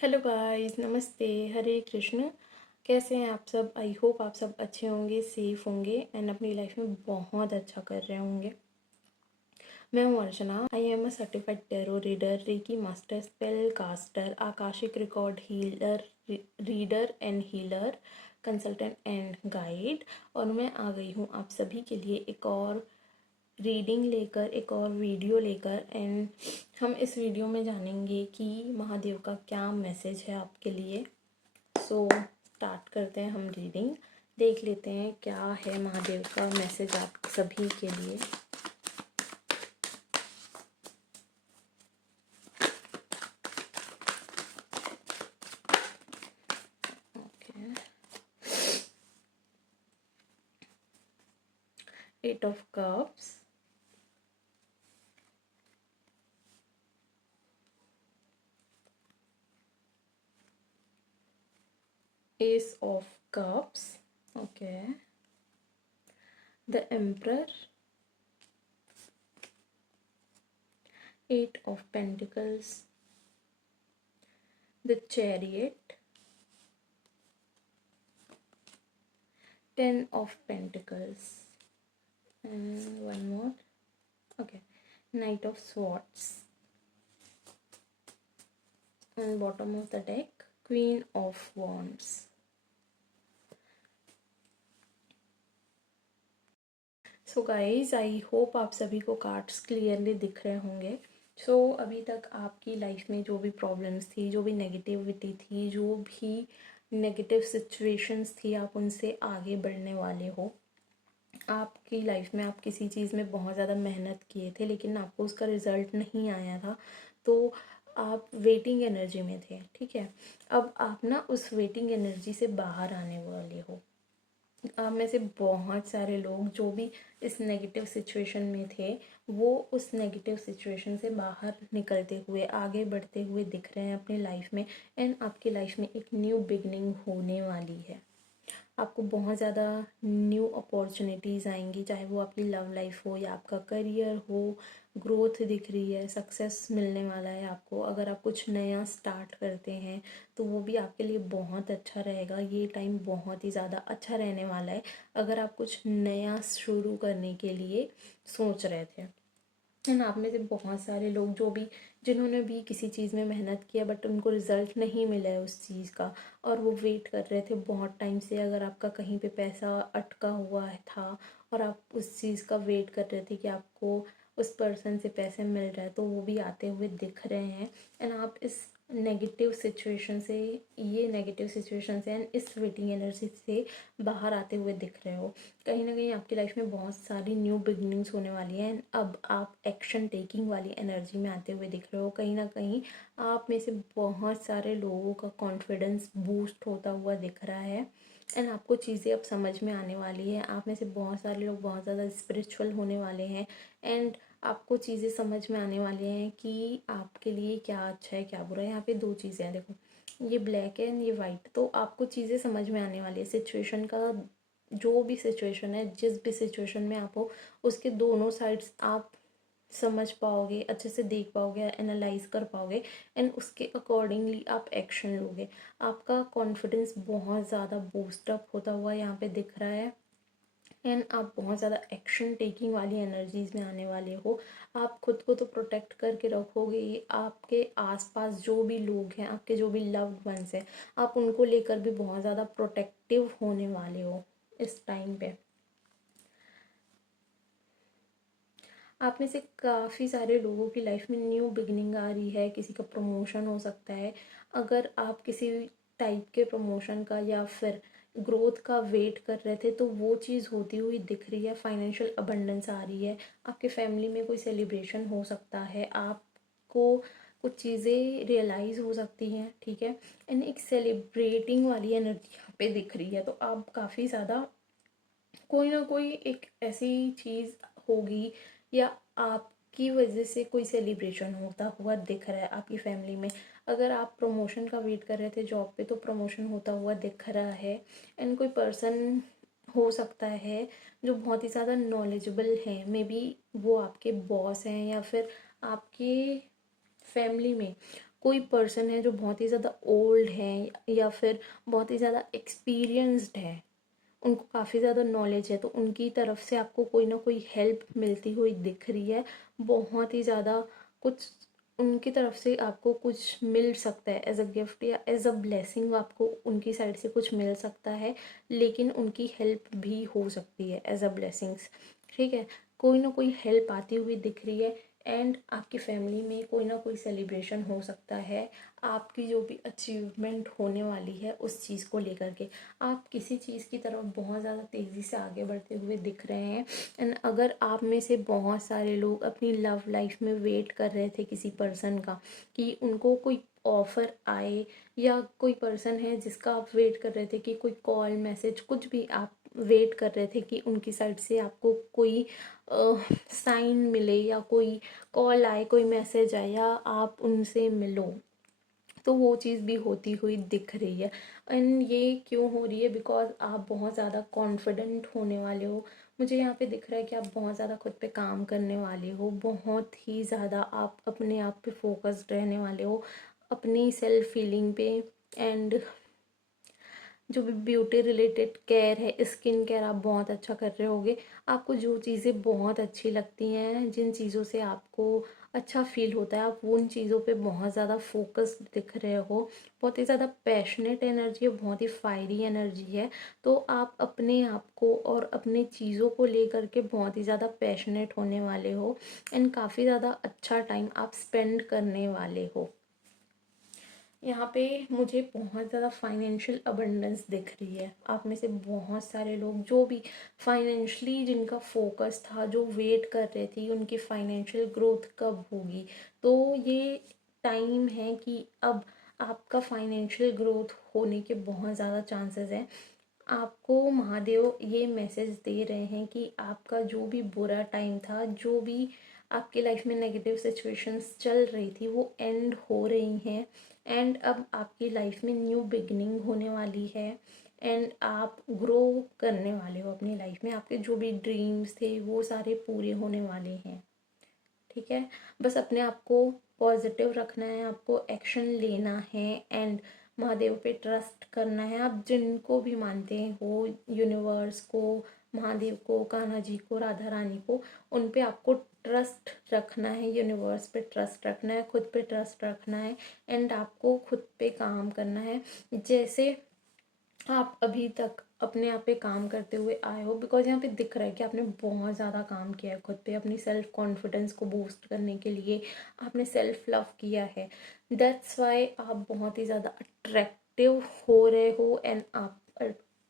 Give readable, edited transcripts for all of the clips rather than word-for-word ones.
Hello guys, नमस्ते, हरे कृष्ण। कैसे हैं आप सब? आई होप आप सब अच्छे होंगे, सेफ होंगे एंड अपनी लाइफ में बहुत अच्छा कर रहे होंगे। मैं हूँ Archana. I am a certified tarot reader, reiki master, spell caster, Akashic record healer, reader and healer, consultant and guide. और मैं आ गई हूँ आप सभी के लिए एक और रीडिंग लेकर, एक और वीडियो लेकर। एंड हम इस वीडियो में जानेंगे कि महादेव का क्या मैसेज है आपके लिए। सो स्टार्ट करते हैं हम रीडिंग। देख लेते हैं क्या है महादेव का मैसेज आप सभी के लिए। Okay, 8 of cups, S of cups, okay, the emperor, 8 of pentacles, the chariot, 10 of pentacles, and one more, okay, knight of swords, and bottom of the deck, queen of wands. So guys, I hope आप सभी को cards clearly दिख रहे होंगे। सो अभी तक आपकी life में जो भी प्रॉब्लम्स थी, जो भी नेगेटिविटी थी, जो भी नेगेटिव सिचुएशंस थी, आप उनसे आगे बढ़ने वाले हो। आपकी लाइफ में आप किसी चीज़ में बहुत ज़्यादा मेहनत किए थे लेकिन आपको उसका रिजल्ट नहीं आया था, तो आप वेटिंग एनर्जी में थे, ठीक है। अब आप ना उस वेटिंग एनर्जी से बाहर आने वाले हो। आप में से बहुत सारे लोग जो भी इस नेगेटिव सिचुएशन में थे, वो उस नेगेटिव सिचुएशन से बाहर निकलते हुए, आगे बढ़ते हुए दिख रहे हैं अपनी लाइफ में। एंड आपकी लाइफ में एक न्यू बिगनिंग होने वाली है। आपको बहुत ज़्यादा न्यू अपॉर्चुनिटीज़ आएंगी, चाहे वो आपकी लव लाइफ हो या आपका करियर हो। ग्रोथ दिख रही है, सक्सेस मिलने वाला है आपको। अगर आप कुछ नया स्टार्ट करते हैं तो वो भी आपके लिए बहुत अच्छा रहेगा। ये टाइम बहुत ही ज़्यादा अच्छा रहने वाला है अगर आप कुछ नया शुरू करने के लिए सोच रहे थे। एंड आप में से बहुत सारे लोग जो भी, जिन्होंने भी किसी चीज़ में मेहनत किया बट उनको रिज़ल्ट नहीं मिला है उस चीज़ का, और वो वेट कर रहे थे बहुत टाइम से। अगर आपका कहीं पे पैसा अटका हुआ था और आप उस चीज़ का वेट कर रहे थे कि आपको उस पर्सन से पैसे मिल रहे हैं, तो वो भी आते हुए दिख रहे हैं। एंड आप इस नेगेटिव सिचुएशन से, ये नेगेटिव सिचुएशन से एंड इस वेटिंग एनर्जी से बाहर आते हुए दिख रहे हो। कहीं ना कहीं आपकी लाइफ में बहुत सारी न्यू बिगनिंग्स होने वाली हैं। अब आप एक्शन टेकिंग वाली एनर्जी में आते हुए दिख रहे हो। कहीं ना कहीं आप में से बहुत सारे लोगों का कॉन्फिडेंस बूस्ट होता हुआ दिख रहा है। एंड आपको चीज़ें अब समझ में आने वाली है। आप में से बहुत सारे लोग बहुत ज़्यादा स्पिरिचुअल होने वाले हैं। एंड आपको चीज़ें समझ में आने वाली हैं कि आपके लिए क्या अच्छा है, क्या बुरा है। यहाँ पे दो चीज़ें हैं, देखो, ये ब्लैक है एंड ये वाइट। तो आपको चीज़ें समझ में आने वाली है। सिचुएशन का, जो भी सिचुएशन है, जिस भी सिचुएशन में आप हो, उसके दोनों साइड्स आप समझ पाओगे, अच्छे से देख पाओगे, एनालाइज कर पाओगे। एंड उसके अकॉर्डिंगली आप एक्शन लोगे। आपका कॉन्फिडेंस बहुत ज़्यादा बूस्टअप होता हुआ यहाँ पे दिख रहा है। एंड आप बहुत ज़्यादा एक्शन टेकिंग वाली एनर्जीज में आने वाले हो। आप खुद को तो प्रोटेक्ट करके रखोगे, आपके आसपास जो भी लोग हैं, आपके जो भी लव्ड वंस हैं, आप उनको लेकर भी बहुत ज़्यादा प्रोटेक्टिव होने वाले हो इस टाइम पे। आप में से काफ़ी सारे लोगों की लाइफ में न्यू बिगिनिंग आ रही है। किसी का प्रमोशन हो सकता है। अगर आप किसी टाइप के प्रमोशन का या फिर ग्रोथ का वेट कर रहे थे, तो वो चीज़ होती हुई दिख रही है। फाइनेंशियल अबंडेंस आ रही है। आपके फैमिली में कोई सेलिब्रेशन हो सकता है। आपको कुछ चीज़ें रियलाइज़ हो सकती हैं, ठीक है। एंड एक सेलिब्रेटिंग वाली एनर्जी यहाँ पे दिख रही है। तो आप काफ़ी ज़्यादा, कोई ना कोई एक ऐसी चीज़ होगी या आपकी वजह से कोई सेलिब्रेशन होता हुआ दिख रहा है आपकी फैमिली में। अगर आप प्रमोशन का वेट कर रहे थे जॉब पे, तो प्रमोशन होता हुआ दिख रहा है। एंड कोई पर्सन हो सकता है जो बहुत ही ज़्यादा नॉलेजेबल है, मे बी वो आपके बॉस हैं या फिर आपके फैमिली में कोई पर्सन है जो बहुत ही ज़्यादा ओल्ड है या फिर बहुत ही ज़्यादा एक्सपीरियंस्ड है, उनको काफ़ी ज़्यादा नॉलेज है, तो उनकी तरफ से आपको कोई ना कोई हेल्प मिलती हुई दिख रही है। बहुत ही ज़्यादा कुछ उनकी तरफ से आपको कुछ मिल सकता है एज अ गिफ्ट या एज अ ब्लेसिंग, आपको उनकी साइड से कुछ मिल सकता है, लेकिन उनकी हेल्प भी हो सकती है एज अ ब्लेसिंग्स। ठीक है, कोई ना कोई हेल्प आती हुई दिख रही है। एंड आपकी फैमिली में कोई ना कोई सेलिब्रेशन हो सकता है, आपकी जो भी अचीवमेंट होने वाली है उस चीज़ को लेकर के आप किसी चीज़ की तरफ बहुत ज़्यादा तेज़ी से आगे बढ़ते हुए दिख रहे हैं। एंड अगर आप में से बहुत सारे लोग अपनी लव लाइफ में वेट कर रहे थे किसी पर्सन का कि उनको कोई ऑफ़र आए, या कोई पर्सन है जिसका आप वेट कर रहे थे कि कोई कॉल मैसेज कुछ भी आप वेट कर रहे थे कि उनकी साइड से आपको कोई साइन मिले या कोई कॉल आए, कोई मैसेज आए या आप उनसे मिलो, तो वो चीज़ भी होती हुई दिख रही है। एंड ये क्यों हो रही है? बिकॉज आप बहुत ज़्यादा कॉन्फिडेंट होने वाले हो। मुझे यहाँ पे दिख रहा है कि आप बहुत ज़्यादा खुद पे काम करने वाले हो, बहुत ही ज़्यादा आप अपने आप पे फोकस्ड रहने वाले हो, अपनी सेल्फ फीलिंग पे। एंड जो भी ब्यूटी रिलेटेड केयर है, स्किन केयर आप बहुत अच्छा कर रहे होगे। आपको जो चीज़ें बहुत अच्छी लगती हैं, जिन चीज़ों से आपको अच्छा फील होता है, आप उन चीज़ों पे बहुत ज़्यादा फोकस्ड दिख रहे हो। बहुत ही ज़्यादा पैशनेट एनर्जी है, बहुत ही फायरी एनर्जी है। तो आप अपने आप को और अपनी चीज़ों को लेकर के बहुत ही ज़्यादा पैशनेट होने वाले हो। एंड काफ़ी ज़्यादा अच्छा टाइम आप स्पेंड करने वाले हो। यहाँ पे मुझे बहुत ज़्यादा फाइनेंशियल अबंडेंस दिख रही है। आप में से बहुत सारे लोग जो भी फाइनेंशियली जिनका फोकस था, जो वेट कर रहे थे उनकी फाइनेंशियल ग्रोथ कब होगी, तो ये टाइम है कि अब आपका फाइनेंशियल ग्रोथ होने के बहुत ज़्यादा चांसेस हैं। आपको महादेव ये मैसेज दे रहे हैं कि आपका जो भी बुरा टाइम था, जो भी आपकी लाइफ में नेगेटिव सिचुएशंस चल रही थी, वो एंड हो रही हैं। एंड अब आपकी लाइफ में न्यू बिगनिंग होने वाली है। एंड आप ग्रो करने वाले हो अपनी लाइफ में। आपके जो भी ड्रीम्स थे वो सारे पूरे होने वाले हैं। ठीक है, बस अपने आप को पॉजिटिव रखना है, आपको एक्शन लेना है एंड महादेव पे ट्रस्ट करना है। आप जिनको भी मानते हो, यूनिवर्स को, महादेव को, कान्हा जी को, राधा रानी को, उन पे आपको ट्रस्ट रखना है, यूनिवर्स पे ट्रस्ट रखना है, खुद पे ट्रस्ट रखना है। एंड आपको खुद पे काम करना है, जैसे आप अभी तक अपने आप पे काम करते हुए आए हो। बिकॉज यहाँ पे दिख रहा है कि आपने बहुत ज़्यादा काम किया है खुद पे, अपनी सेल्फ कॉन्फिडेंस को बूस्ट करने के लिए आपने सेल्फ लव किया है। दैट्स वाई आप बहुत ही ज़्यादा अट्रैक्टिव हो रहे हो। एंड आप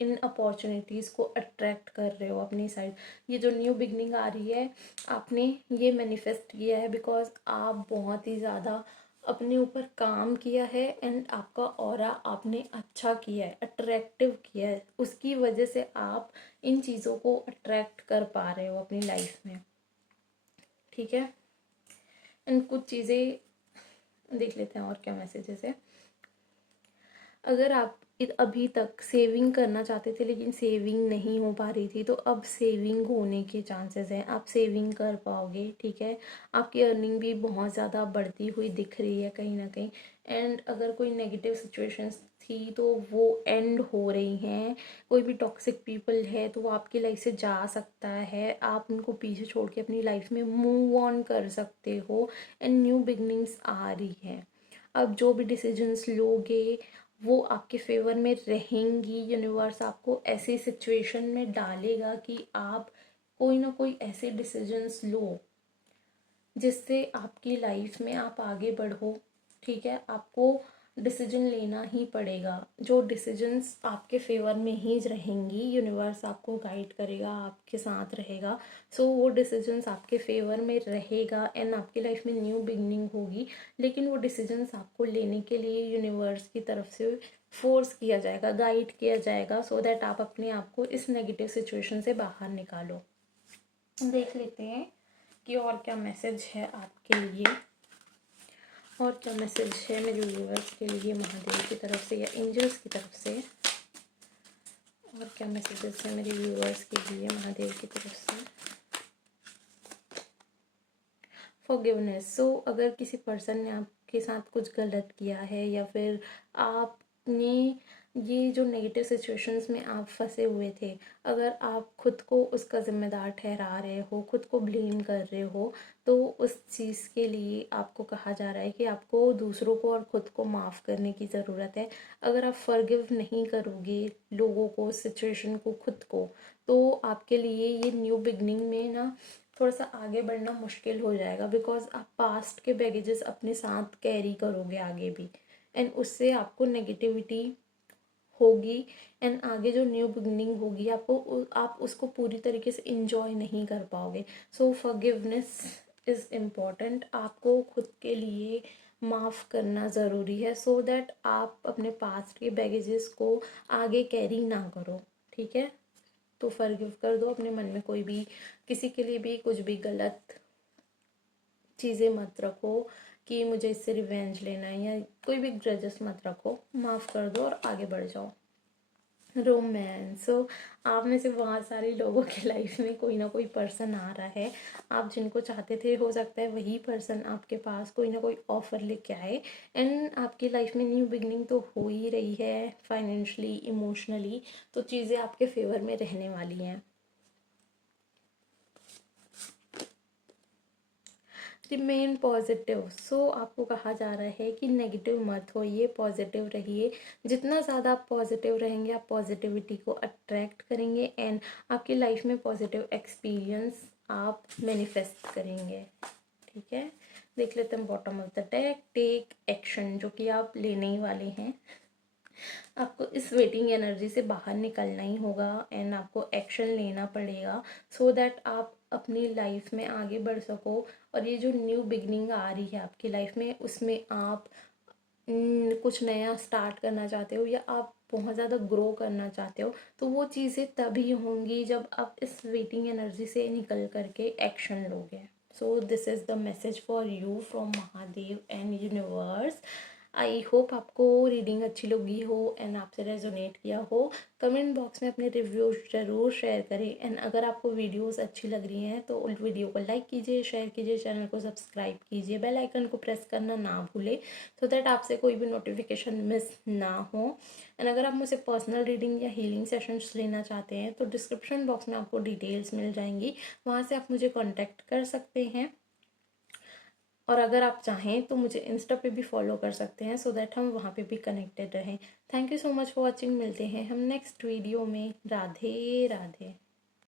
इन अपॉर्चुनिटीज़ को अट्रैक्ट कर रहे हो अपनी साइड। ये जो न्यू बिगनिंग आ रही है, आपने ये मैनिफेस्ट किया है बिकॉज आप बहुत ही ज़्यादा अपने ऊपर काम किया है। एंड आपका ऑरा आपने अच्छा किया है, अट्रैक्टिव किया है, उसकी वजह से आप इन चीज़ों को अट्रैक्ट कर पा रहे हो अपनी लाइफ में। ठीक है, एंड कुछ चीज़ें देख लेते हैं और क्या मैसेजेस है। अगर आप अभी तक सेविंग करना चाहते थे लेकिन सेविंग नहीं हो पा रही थी, तो अब सेविंग होने के चांसेस हैं, आप सेविंग कर पाओगे। ठीक है, आपकी अर्निंग भी बहुत ज़्यादा बढ़ती हुई दिख रही है कहीं ना कहीं। एंड अगर कोई नेगेटिव सिचुएशंस थी तो वो एंड हो रही हैं। कोई भी टॉक्सिक पीपल है तो वो आपकी लाइफ से जा सकता है, आप उनको पीछे छोड़ के अपनी लाइफ में मूव ऑन कर सकते हो। एंड न्यू बिगनिंग्स आ रही है। अब जो भी डिसीजंस लोगे वो आपके फेवर में रहेंगी। यूनिवर्स आपको ऐसी सिचुएशन में डालेगा कि आप कोई ना कोई ऐसे डिसीजंस लो जिससे आपकी लाइफ में आप आगे बढ़ो। ठीक है, आपको डिसीजन लेना ही पड़ेगा। जो डिसीजंस आपके फेवर में ही रहेंगी, यूनिवर्स आपको गाइड करेगा, आपके साथ रहेगा। सो वो डिसीजंस आपके फेवर में रहेगा एंड आपकी लाइफ में न्यू बिगनिंग होगी। लेकिन वो डिसीजंस आपको लेने के लिए यूनिवर्स की तरफ से फोर्स किया जाएगा, गाइड किया जाएगा, सो दैट आप अपने आप को इस नेगेटिव सिचुएशन से बाहर निकालो। देख लेते हैं कि और क्या मैसेज है आपके लिए, और क्या मैसेज है मेरे व्यूअर्स के लिए महादेव की तरफ से या एंजल्स की तरफ से। और क्या मैसेजेस है मेरे व्यूअर्स के लिए महादेव की तरफ से। फॉरगिवनेस। सो अगर किसी पर्सन ने आपके साथ कुछ गलत किया है या फिर आपने ये जो नेगेटिव सिचुएशंस में आप फंसे हुए थे, अगर आप खुद को उसका ज़िम्मेदार ठहरा रहे हो, खुद को ब्लेम कर रहे हो, तो उस चीज़ के लिए आपको कहा जा रहा है कि आपको दूसरों को और ख़ुद को माफ़ करने की ज़रूरत है। अगर आप फॉरगिव नहीं करोगे लोगों को, सिचुएशन को, खुद को, तो आपके लिए ये न्यू बिगनिंग में ना थोड़ा सा आगे बढ़ना मुश्किल हो जाएगा, बिकॉज आप पास्ट के बैगेजेस अपने साथ कैरी करोगे आगे भी, एंड उससे आपको नेगेटिविटी होगी, एंड आगे जो न्यू बिगनिंग होगी आपको, आप उसको पूरी तरीके से इंजॉय नहीं कर पाओगे। सो फॉरगिवनेस इज़ इम्पॉर्टेंट। आपको खुद के लिए माफ़ करना ज़रूरी है, सो दैट आप अपने पास्ट के बैगेजेस को आगे कैरी ना करो। ठीक है, तो फॉरगिव कर दो अपने मन में, कोई भी किसी के लिए भी कुछ भी गलत चीज़ें मत रखो कि मुझे इससे रिवेंज लेना है, या कोई भी ग्रजेस मत रखो, माफ़ कर दो और आगे बढ़ जाओ। रोमांस। सो आप में से बहुत सारे लोगों के लाइफ में कोई ना कोई पर्सन आ रहा है, आप जिनको चाहते थे, हो सकता है वही पर्सन आपके पास कोई ना कोई ऑफर लेके आए, एंड आपकी लाइफ में न्यू बिगनिंग तो हो ही रही है, फाइनेंशियली, इमोशनली, तो चीज़ें आपके फेवर में रहने वाली हैं। Remain positive. सो आपको कहा जा रहा है कि नेगेटिव मत होइए, पॉजिटिव रहिए। जितना ज़्यादा आप पॉजिटिव रहेंगे, आप पॉजिटिविटी को अट्रैक्ट करेंगे, एंड आपकी लाइफ में पॉजिटिव एक्सपीरियंस आप मैनिफेस्ट करेंगे। ठीक है, देख लेते हैं bottom of the deck. Take action, जो कि आप लेने ही वाले हैं। आपको इस वेटिंग एनर्जी से बाहर निकलना ही होगा, एंड आपको एक्शन लेना पड़ेगा, सो दैट आप अपनी लाइफ में आगे बढ़ सको। और ये जो न्यू बिगनिंग आ रही है आपकी लाइफ में, उसमें आप कुछ नया स्टार्ट करना चाहते हो, या आप बहुत ज़्यादा ग्रो करना चाहते हो, तो वो चीज़ें तभी होंगी जब आप इस वेटिंग एनर्जी से निकल करके एक्शन लोगे। So this is the message for you from Mahadev and universe. I hope आपको रीडिंग अच्छी लगी हो एंड आपसे रेजोनेट किया हो। कमेंट बॉक्स में अपने रिव्यूज ज़रूर शेयर करें, एंड अगर आपको वीडियोस अच्छी लग रही हैं तो उस वीडियो को लाइक कीजिए, शेयर कीजिए, चैनल को सब्सक्राइब कीजिए, बेल आइकन को प्रेस करना ना भूलें, सो दैट आपसे कोई भी नोटिफिकेशन मिस ना हो। एंड अगर आप मुझसे पर्सनल रीडिंग या हीलिंग सेशंस लेना चाहते हैं तो डिस्क्रिप्शन बॉक्स में आपको डिटेल्स मिल जाएंगी, वहाँ से आप मुझे कॉन्टैक्ट कर सकते हैं। और अगर आप चाहें तो मुझे इंस्टा पे भी फॉलो कर सकते हैं, सो दैट हम वहाँ पे भी कनेक्टेड रहें। Thank you so much for watching. मिलते हैं हम नेक्स्ट वीडियो में। राधे राधे।